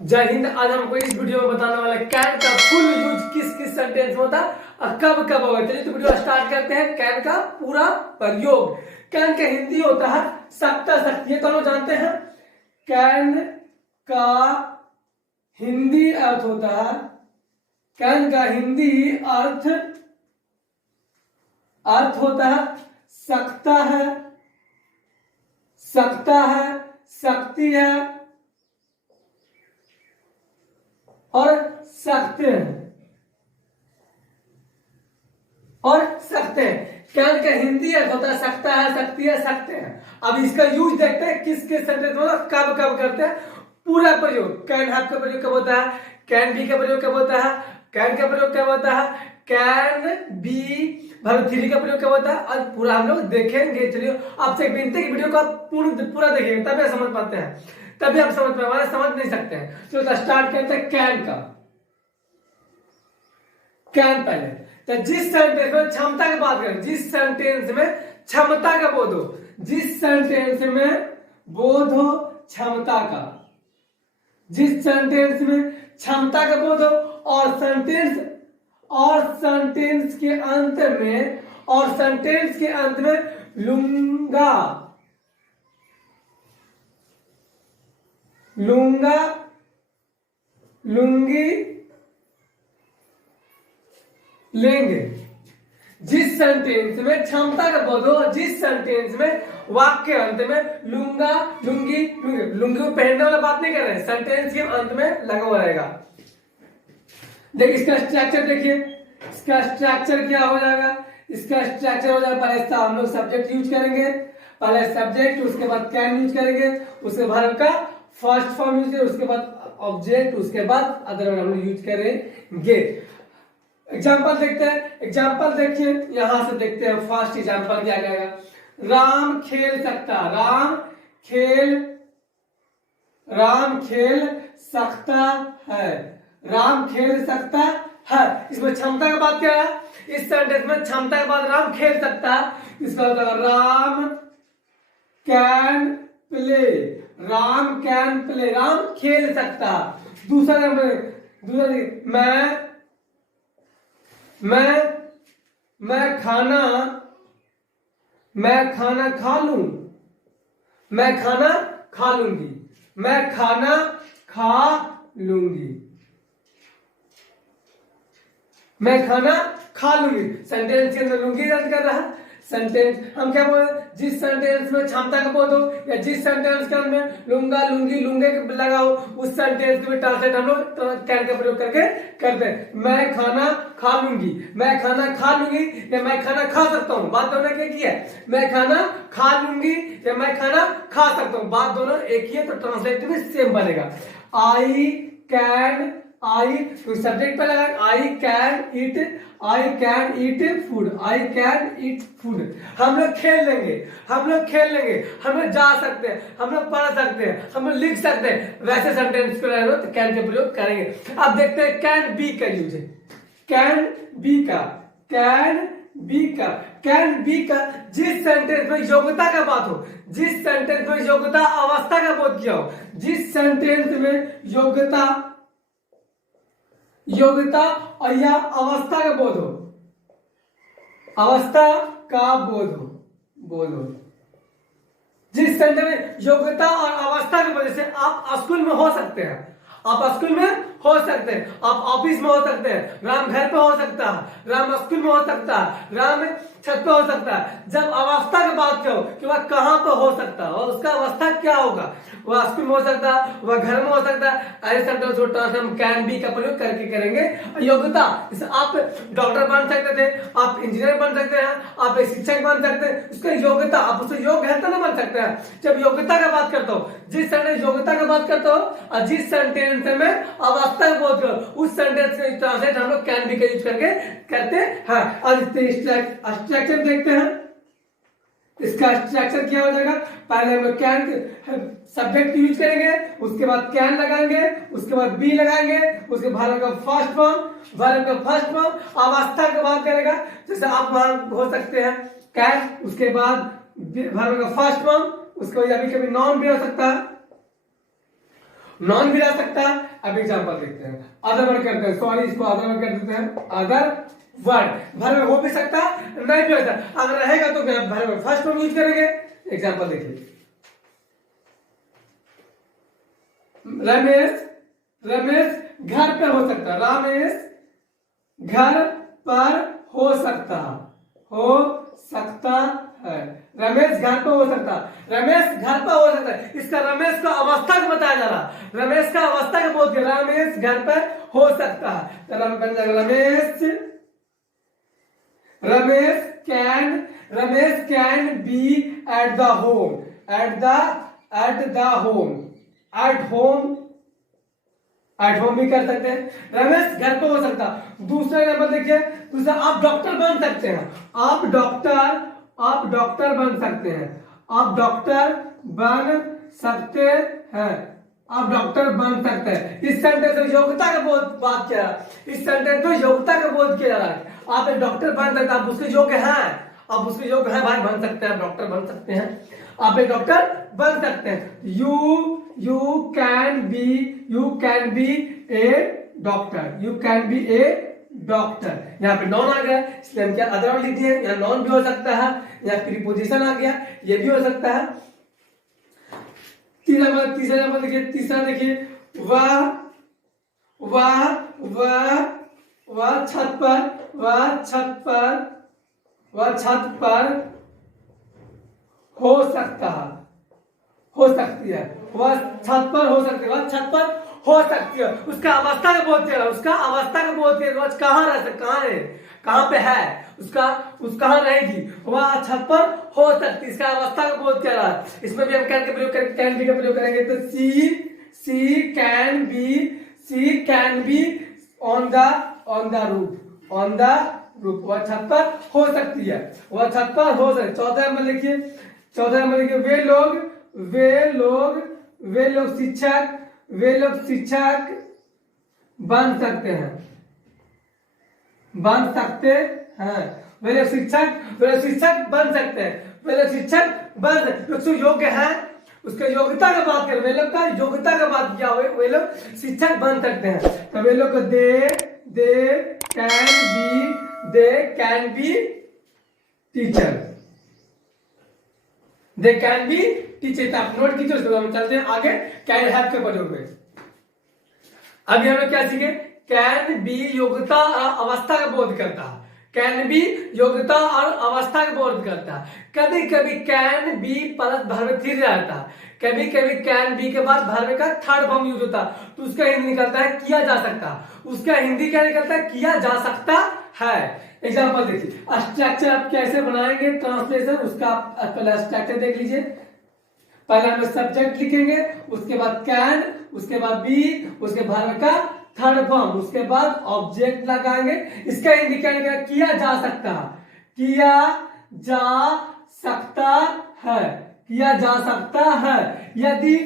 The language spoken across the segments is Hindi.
जय हिंद। आज हमको इस वीडियो में बताने वाला कैन का फुल यूज किस किस सेंटेंस में होता है और कब कब होगा। चलिए तो वीडियो स्टार्ट करते हैं। कैन का पूरा प्रयोग। कैन का हिंदी होता है सकता शक्ति, ये दोनों जानते हैं। कैन का हिंदी अर्थ होता है, कैन का हिंदी अर्थ होता है सकता है, सकता है, शक्ति है और सकते हैं और सकते हैं। कैन का हिंदी अर्थ होता है सकता है, शक्ति है, सकते हैं। अब इसका यूज देखते हैं किस किस सेंटेंस में कब कब करते हैं। पूरा प्रयोग। कैन हैव का प्रयोग कब होता है, कैन बी का प्रयोग कब होता है, कैन का प्रयोग कब होता है, कैन बी वर्ब थ्री का प्रयोग कब होता है, और पूरा हम लोग देखेंगे। चलिए आपसे एक विनती की वीडियो को आप पूरा देखेंगे तभी आप समझ पाते हैं, तभी आप समझ पाए, समझ नहीं सकते हैं। तो स्टार्ट करते हैं कैन का। कैन पहले तो जिस सेंटेंस में क्षमता की बात करें, जिस सेंटेंस में क्षमता का बोध हो, जिस सेंटेंस में बोध हो क्षमता का, जिस सेंटेंस में क्षमता का बोध हो और सेंटेंस के अंत में लूंगा, लूंगी, लेंगे। जिस सेंटेंस में क्षमता का बोध हो, जिस सेंटेंस में वाक्य अंत में लूंगा, लूंगी, लूंगी को पहनने वाला बात नहीं कर रहे हैं, सेंटेंस के अंत में लगा हुआ रहेगा। देखिए इसका स्ट्रक्चर देखिए, इसका स्ट्रक्चर क्या हो जाएगा। इसका स्ट्रक्चर हो जाएगा, पहले हम लोग सब्जेक्ट यूज करेंगे, पहले सब्जेक्ट, उसके बाद कैन यूज करेंगे, उसके वर्ब का फर्स्ट फॉर्म यूज करेंगे, उसके बाद ऑब्जेक्ट, उसके बाद अदर वर्ब हम लोग यूज करेंगे। एग्जाम्पल देखते हैं। एग्जाम्पल देखिए, यहां से देखते हैं फर्स्ट एग्जाम्पल क्या कहेगा। राम खेल सकता, राम खेल सकता है, राम खेल सकता है। इसमें क्षमता का बात क्या है, इस सेंटेंस में क्षमता के बाद राम खेल सकता है, इसका मतलब Ram can play, Ram can play, Ram खेल सकता है। दूसरा मैं खाना खा लूं, मैं खाना खा लूंगी, मैं खाना खा लूंगी, मैं खाना खा लूंगी। सेंटेंस के अंदर लूंगी रद्द कर रहा है। सेंटेंस हम क्या बोल रहे हैं, जिस सेंटेंस में क्षमता का बोध हो या जिस सेंटेंस के अंदर लूंगा, लूंगी, लूंगे लगा हो, उस सेंटेंस को ट्रांसलेट हम लोग कैन का प्रयोग करके करते हैं। मैं खाना खा लूंगी, मैं खाना खा लूंगी या मैं खाना खा सकता हूं, बात दोनों क्या की है। मैं खाना खा लूंगी या मैं खाना खा सकता हूं, बात दोनों एक ही है, तो ट्रांसलेट भी सेम बनेगा। आई तो सब्जेक्ट पे लगा, I can eat food, I can eat food. हम लोग खेल लेंगे, हम लोग जा सकते हैं, हम लोग पढ़ सकते हैं, हम लोग लिख सकते हैं, वैसे सेंटेंस को तो कैन का प्रयोग करेंगे। अब देखते हैं कैन बी का यूज है। कैन बी का जिस सेंटेंस में योग्यता का बात हो, जिस सेंटेंस में योग्यता अवस्था का बोध किया हो, जिस सेंटेंस में योग्यता और या अवस्था का बोध हो, अवस्था का बोध हो, जिस सेंटेंस में योग्यता और अवस्था की वजह से आप स्कूल में हो सकते हैं, आप स्कूल में हो सकते हैं, आप ऑफिस में हो सकते हैं, राम घर पे हो सकता है, राम स्कूल में हो सकता है, राम छत पे हो सकता है। जब अवस्था की बात करो कि वह कहां पर हो सकता है और उसका अवस्था क्या होगा, वह स्कूल में हो सकता है, वह घर में हो सकता है, ऐसे सेंटेंस को ट्रांसलेट हम कैन बी का प्रयोग करके करेंगे। योग्यता, जैसे आप डॉक्टर बन सकते थे, आप इंजीनियर बन सकते हैं, आप एक शिक्षक बन सकते हैं, उसका योग्यता, आप उससे योग्य है तो ना बन सकते हैं। जब योग्यता का बात करता हूं, जिस सेंटेंस योग्यता का बात करता हूं और जिस सेंटेंस में अवस्था का बोध करो, उस सेंटेंस का ट्रांसलेट हम लोग कैन बी का यूज करके करते हैं। और स्ट्रक्चर देखते हैं। इसका स्ट्रक्चर क्या हो जाएगा, पहले हम लोग कैन सब्जेक्ट यूज करेंगे, उसके बाद कैन लगाएंगे, उसके बाद बी लगाएंगे, उसके वर्ब का फर्स्ट फॉर्म, अवस्था की बात करेगा, जैसे आप वहां हो सकते हैं कैन, उसके बाद वर्ब का फर्स्ट फॉर्म, उसको कभी कभी नॉन भी हो सकता है, नॉन भी रह सकता है। अब एग्जांपल देखते हैं, अदर वर्ड करते हैं, सॉरी इसको अदर वर्ड कर देते हैं, अदर वर्ड वर्ब हो भी सकता नहीं भी हो सकता, अगर रहेगा तो वर्ब फर्स्ट फॉर्म यूज करेंगे। एग्जांपल देखिए, रमेश रमेश घर पर हो सकता है, रमेश घर पर हो सकता है, रमेश घर पर हो सकता है, रमेश घर पर हो सकता है। इसका रमेश का अवस्था को बताया जा रहा, रमेश का अवस्था का बोध किया, रमेश घर पर हो सकता है, Ramesh can be at the home, at home भी कर सकते हैं, रमेश घर पे हो सकता। दूसरा नंबर देखिए, दूसरा आप डॉक्टर बन सकते हैं, आप डॉक्टर बन सकते हैं, आप डॉक्टर बन सकते हैं, आप डॉक्टर बन सकते हैं। इस सेंटेंस में योग्यता का बात किया, इस सेंटेंस में योग्यता का बोध किया जा रहा है। आप एक डॉक्टर बन सकते हैं, आप उसके योग्य हैं, आप उसके योग्य हैं भाई, बन सकते हैं, आप डॉक्टर बन सकते हैं, आप एक डॉक्टर बन सकते हैं। You can be A doctor, you can be A doctor. यहाँ पे नॉन आ गया, इसलिए हम क्या अदर वर्ड लिख दिए, यहाँ नॉन भी हो सकता है, या प्रीपोजिशन आ गया, ये भी हो सकता है। तीसरा नंबर देखिए, तीसरा देखिए, वह छत पर हो सकता है, हो सकती है, वह छत पर हो सकती है, वह छत पर हो सकती है। उसका अवस्था का बोध किया, उसका अवस्था का बोध किया, वह कहाँ रह सकता, कहाँ है, कहाँ पे है, उसका कहाँ रहेगी, वह छत पर हो सकती है, इसका अवस्था का बोध किया रहा है। इसमें भी हम कैन का प्रयोग करेंगे, कैन बी का प्रयोग करेंगे, तो she can be on the roof, वह छत पर हो सकती है, वह छत पर हो सकती है। चौथा नंबर लिखिए, वे लोग शिक्षक बन सकते हैं, वे लोग शिक्षक बन सकते हैं, उसको योग्य है, उसके योग्यता का बात करें, वे लोग का योग्यता का बात किया, वे लोग शिक्षक बन सकते हैं। तो वे लोग को they can be teacher, they can be teacher. आप नोट कीजिए, उसके बाद हम चलते हैं आगे कैन हैव के प्रयोग में। अभी हम लोग क्या सीखे, कैन बी योग्यता और अवस्था का बोध करता है, कैन बी योग्यता और अवस्था का बोध करता है। कभी कभी can be plus verb three रहता है, कभी कभी कैन बी के बाद वर्ब का थर्ड फॉर्म यूज होता है, तो उसका हिंदी निकलता है किया जा सकता, उसका हिंदी क्या निकलता है, किया जा सकता है। एग्जांपल देखिए, स्ट्रक्चर आप कैसे बनाएंगे ट्रांसलेशन, उसका आप पहले स्ट्रक्चर देख लीजिए। पहले हम सब्जेक्ट लिखेंगे, उसके बाद कैन, उसके बाद बी, उसके वर्ब का थर्ड फॉर्म, उसके बाद ऑब्जेक्ट लगाएंगे। इसका हिंदी क्या निकलेगा, किया जा सकता, किया जा सकता है, किया जा सकता है। यदि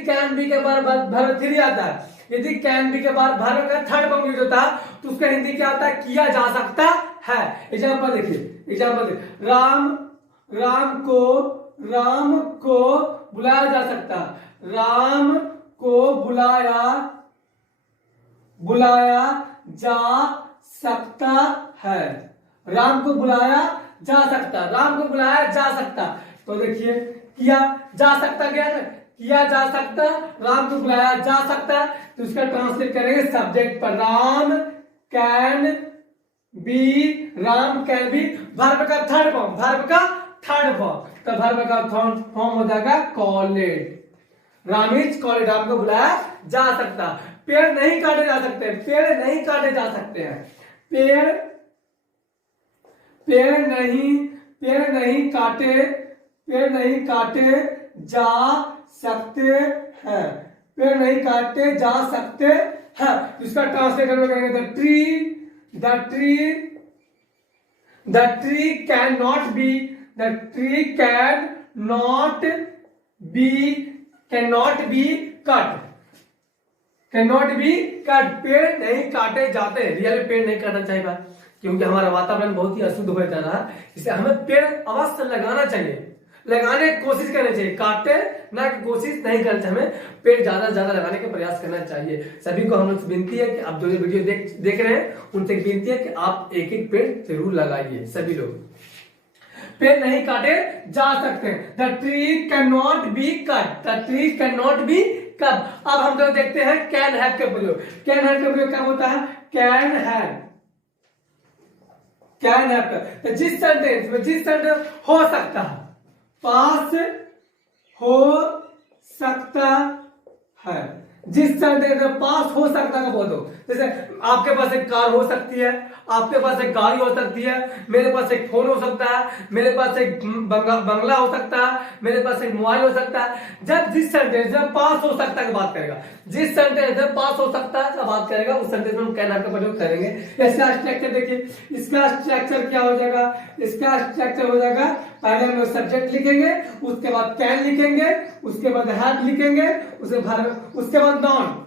कैन बी के बाद वर्ब थ्री आता है, यदि कैन बी के बाद वर्ब का थर्ड फॉर्म यूज होता है, तो उसका हिंदी क्या होता है, किया जा सकता है। एग्जांपल देखिए, राम को बुलाया जा सकता, राम को बुलाया जा सकता है, राम को बुलाया जा सकता। तो देखिए, किया जा सकता, किया जा सकता, राम को बुलाया जा सकता, तो इसका ट्रांसलेट करेंगे सब्जेक्ट पर, राम कैन बी वर्ब का थर्ड फॉर्म, तो वर्ब का फॉर्म हो जाएगा कॉलेड, राम इज कॉलेड, राम को बुलाया जा सकता। पेड़ नहीं काटे जा सकते हैं, पेड़ नहीं काटे जा सकते हैं, पेड़ नहीं काटे जा सकते हैं, पेड़ नहीं काटे जा सकते हैं। इसका ट्रांसलेशन करेंगे, the tree cannot be cut, पेड़ नहीं काटे जाते हैं। रियल पेड़ नहीं काटना चाहिए भाई, क्योंकि हमारा वातावरण बहुत ही अशुद्ध हो जा रहा है, इसलिए हमें पेड़ अवश्य लगाना चाहिए, लगाने की कोशिश करनी चाहिए, काटे ना की कोशिश नहीं करनी चाहिए, हमें पेड़ ज्यादा से ज्यादा लगाने का प्रयास करना चाहिए। सभी को हम लोग से विनती है कि आप जो वीडियो देख रहे हैं उनसे विनती है कि आप एक एक पेड़ जरूर लगाइए। सभी लोग पेड़ नहीं काटे जा सकते हैं। The tree can not be cut, the tree can not be cut. अब हम लोग देखते हैं कैन हैव का प्रयोग। कैन हैव का प्रयोग क्या होता है? कैन हैव, कैन हैव का जिस सेंटेंस में जिस सेंटेंस हो सकता है, पास हो सकता है, जिस सेंटेंस में पास हो सकता है बोल दो। जैसे आपके पास एक कार हो सकती है, आपके पास एक गाड़ी हो सकती है, मेरे पास एक फोन हो सकता है, मेरे पास एक बंगला हो सकता है, मेरे पास एक मोबाइल हो सकता है। जब जिस सेंटेंस में पास हो सकता है की बात करेगा, जिस सेंटेंस में पास हो सकता है बात करेगा, उस सेंटेंस में हम कैन हैव का प्रयोग करेंगे। इसका स्ट्रक्चर देखिए, इसका स्ट्रक्चर क्या हो जाएगा? इसका स्ट्रक्चर हो जाएगा, पहले हम लोग सब्जेक्ट लिखेंगे, उसके बाद कैन लिखेंगे, उसके बाद हैव लिखेंगे, उसके बाद नॉन,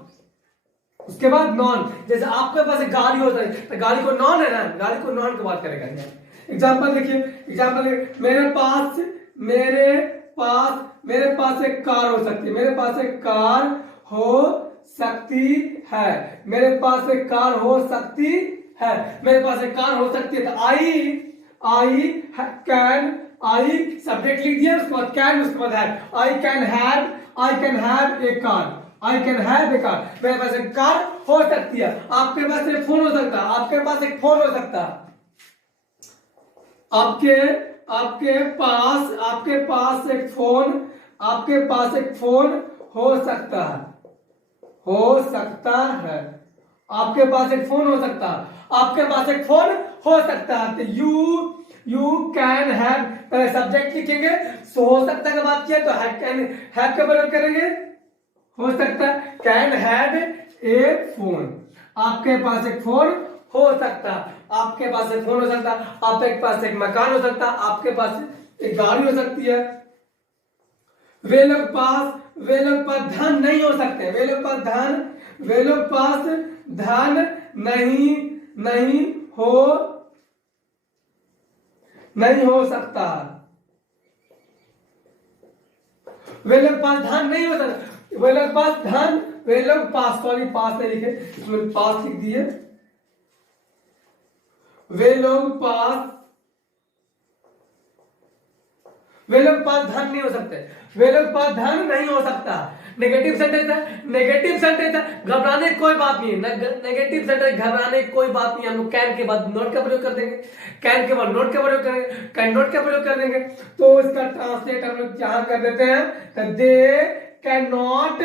उसके बाद नॉन। जैसे आपके पास एक गाड़ी होता है तो गाड़ी को नॉन है ना, गाड़ी को नॉन की बात करेगा। एग्जांपल देखिए, एग्जांपल मेरे पास एक कार हो सकती है, मेरे पास एक कार हो सकती है, मेरे पास एक कार हो सकती है, मेरे पास एक कार हो सकती है। तो आई कैन, आई सब्जेक्ट लिख दिया, उसके बाद कैन, उसके बाद have. I can have a car, I can have a car. मेरे पास एक कार हो सकती है, आपके पास एक फोन हो सकता है, आपके पास एक फोन हो सकता है, आपके पास एक फोन, आपके पास एक फोन हो सकता है, हो सकता है, आपके पास एक फोन हो सकता है, आपके पास एक फोन हो सकता है। तो यू कैन हैव, पहले सब्जेक्ट लिखेंगे, सो हो सकता है बात किया तो कैन हैव का प्रयोग करेंगे, हो सकता है। कैन हैव ए फोन, आपके पास एक फोन हो सकता है, आपके पास एक फोन हो सकता है, आपके पास एक मकान हो सकता है, आपके पास एक गाड़ी हो सकती है। वे लोग पास धन नहीं हो सकते, वे लोग पास धन नहीं हो सकता, वे लोग पास धन नहीं हो सकता, वे लोग पास धन, वे लोग पास, सॉरी पास नहीं लिखे, इसमें पास लिख दिए। वे लोग पास धन नहीं हो सकते, वे लोग पास धन नहीं हो सकता। नेगेटिव सेंटेंस है, नेगेटिव सेंटेंस है, घबराने की कोई बात नहीं है, नेगेटिव सेंटेंस घबराने की कोई बात नहीं है। हम लोग कैन के बाद नॉट का प्रयोग कर देंगे, कैन के बाद नॉट का प्रयोग करेंगे, कैन नॉट का प्रयोग कर देंगे। तो इसका ट्रांसलेट हम लोग यहां कर देते हैं, तो they can not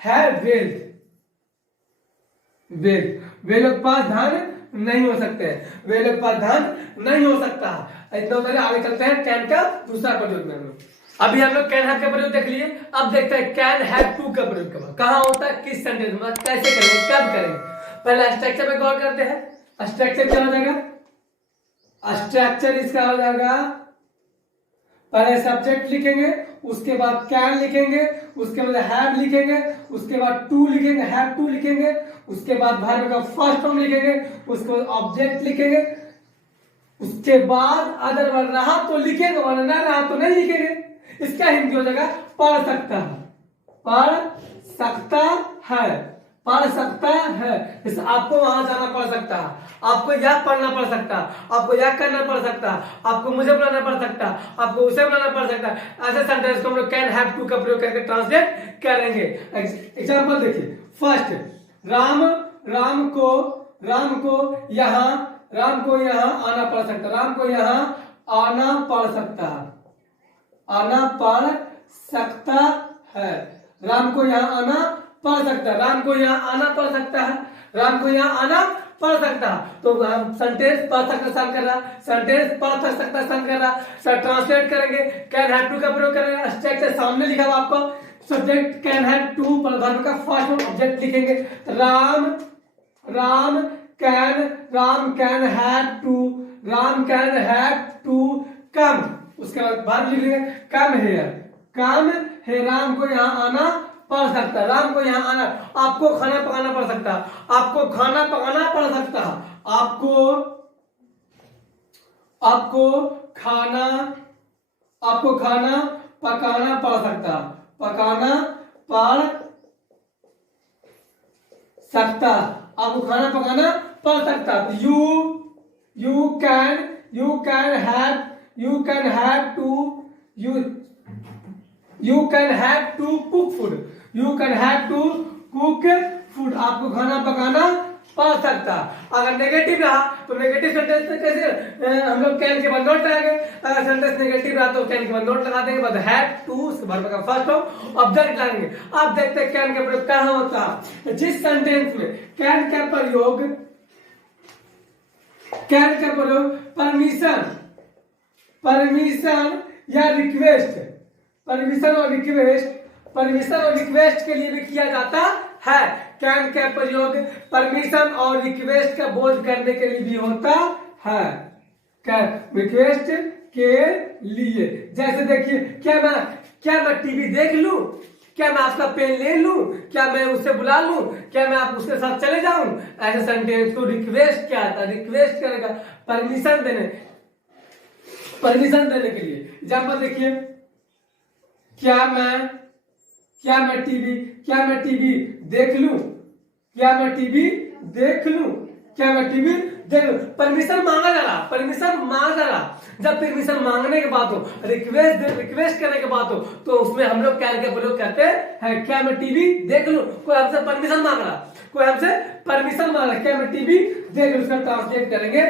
have wealth, वे लोग पास धन नहीं हो सकते, वे लोग पास धन नहीं हो सकता। इतना पहले आगे चलते हैं कैन का दूसरा प्रयोग में। अभी हम लोग कैन हैव का प्रयोग देख लिए, अब देखते हैं कैन हैव टू का प्रयोग कहां होता है, किस सेंटेंस में, कैसे करेंगे, कब करेंगे। पहले स्ट्रक्चर में गौर करते हैं। स्ट्रक्चर क्या हो जाएगा? स्ट्रक्चर इसका हो जाएगा, पहले सब्जेक्ट लिखेंगे, उसके बाद कैन लिखेंगे, उसके बाद हैव लिखेंगे, उसके बाद टू लिखेंगे, हैव टू लिखेंगे, उसके बाद वर्ब का फर्स्ट फॉर्म लिखेंगे, उसके बाद ऑब्जेक्ट लिखेंगे, उसके बाद अदर वर्ड रहा तो लिखेंगे, वरना ना रहा तो नहीं लिखेंगे। इसका हिंदी हो जाएगा पढ़ सकता है, पढ़ सकता है, पढ़ सकता है। जैसे आपको वहां जाना पड़ सकता है, आपको यह पढ़ना पड़ सकता है, आपको यह करना पड़ सकता है, आपको मुझे बुलाना पड़ सकता है, आपको उसे बुलाना पड़ सकता है। ऐसे सेंटेंस को हम लोग कैन हैव टू का प्रयोग करके ट्रांसलेट करेंगे। एग्जांपल देखिए, फर्स्ट राम को यहाँ आना पड़ सकता है, राम को यहाँ आना पड़ सकता है, आना पड़ सकता है, राम को यहाँ आना पड़ सकता है, राम को यहाँ आना पड़ सकता है, राम को यहाँ आना पढ़ सकता। तो हम सेंटेंस पढ़ सकता सन कर रहा, सेंटेंस पढ़ सकता सन कर रहा। सर ट्रांसलेट करेंगे, कैन हैव टू का प्रयोग करेंगे। स्ट्रक्चर सामने लिखा हुआ आपको, subject can have to, verb का फर्स्ट फॉर्म ऑब्जेक्ट लिखेंगे। Ram can have to come, उसके बाद वर्ब लिख लेंगे कम है, राम को यहाँ आना पड़ सकता है, राम को यहाँ आना, आपको खाना पकाना पड़ सकता है, आपको खाना पकाना पड़ सकता है, आपको आपको खाना पकाना पड़ सकता, पकाना पड़ सकता, आपको खाना पकाना पड़ सकता। you can have to cook food, आपको खाना पकाना पड़ सकता। अगर नेगेटिव रहा तो नेगेटिव सेंटेंस में कैसे हम लोग कैन के बाद नॉट लगाएंगे। अगर सेंटेंस नेगेटिव रहा तो कैन के बाद नॉट लगा देंगे, बाद हैव टू वर्ब का फर्स्ट फॉर्म ऑब्जेक्ट लगाएंगे। अब देखते हैं कैन का प्रयोग कहां होता है। जिस सेंटेंस में कैन का प्रयोग परमिशन या रिक्वेस्ट, परमिशन और रिक्वेस्ट के लिए भी किया जाता है। कैन का प्रयोग परमिशन और रिक्वेस्ट का बोध करने के लिए भी होता है। कैन रिक्वेस्ट के लिए, जैसे देखिए क्या मैं टीवी देख लूं, क्या मैं आपका पेन ले लूं, क्या मैं उससे बुला लूं, क्या मैं आप उसके साथ चले जाऊं, ऐसे सेंटेंस को रिक्वेस्ट क्या आता है, रिक्वेस्ट करेगा परमिशन देने के लिए। एग्जाम्पल देखिए, क्या मैं टीवी देख लूं, परमिशन मांगा जा रहा, जब परमिशन मांगने के बाद हो, रिक्वेस्ट करने के बाद हो, तो उसमें हम लोग कैन का प्रयोग करते हैं। क्या मैं टीवी देख लूं, कोई हमसे परमिशन मांग रहा, क्या मैं टीवी देख लूं, उसका ट्रांसलेट करेंगे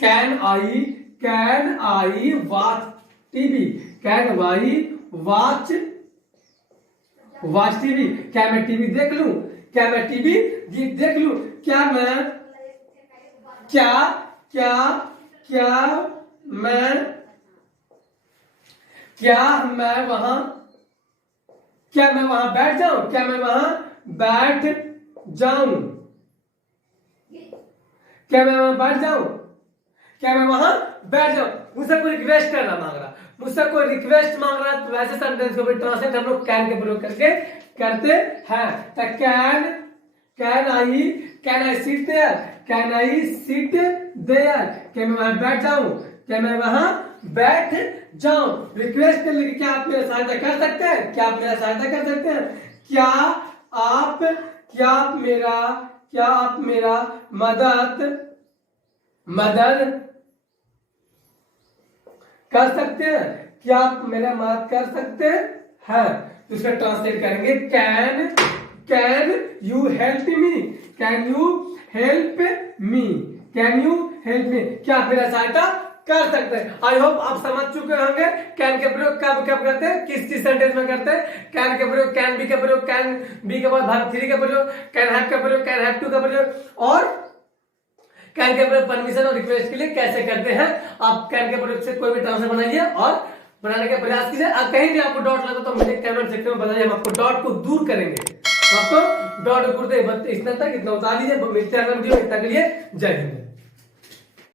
can I watch TV, watch TV, क्या मैं टीवी देख लूं, क्या मैं वहां बैठ जाऊं, मुझसे कोई रिक्वेस्ट करना मांग रहा, तो वैसे सेंटेंस को भी ट्रांसलेट हम लोग कैन के प्रयोग करके करते हैं। तो कैन आई सिट देयर, क्या मैं वहां बैठ जाऊं, रिक्वेस्ट के लिए क्या आप मेरा सहायता कर सकते हैं, क्या आप मेरा मदद कर सकते हैं, क्या आप मेरा मदद कर सकते हैं। तो इसका ट्रांसलेट करेंगे कैन यू हेल्प मी, क्या आप मेरा सहायता कर सकते हैं। आई होप आप समझ चुके होंगे कैन के प्रयोग कब करते हैं, किस सेंटेंस में करते हैं। कैन के प्रयोग, कैन बी का प्रयोग, कैन बी के बाद वर्ब 3 का प्रयोग, कैन हैव का प्रयोग, कैन हैव टू का प्रयोग, और कैन के प्रयोग परमिशन और रिक्वेस्ट के लिए कैसे करते हैं। आप कैन के प्रयोग से कोई भी ट्रांसलेट बनाइए और बनाने का प्रयास कीजिए। कहीं भी आपको डाउट लगा तो मुझे कमेंट सेक्शन में बताइए, हम आपको डाउट को दूर करेंगे। आपको डाउट इतना तक उतार लीजिए। मिलते हैं अगले वीडियो में, तब तक के लिए जय हिंद।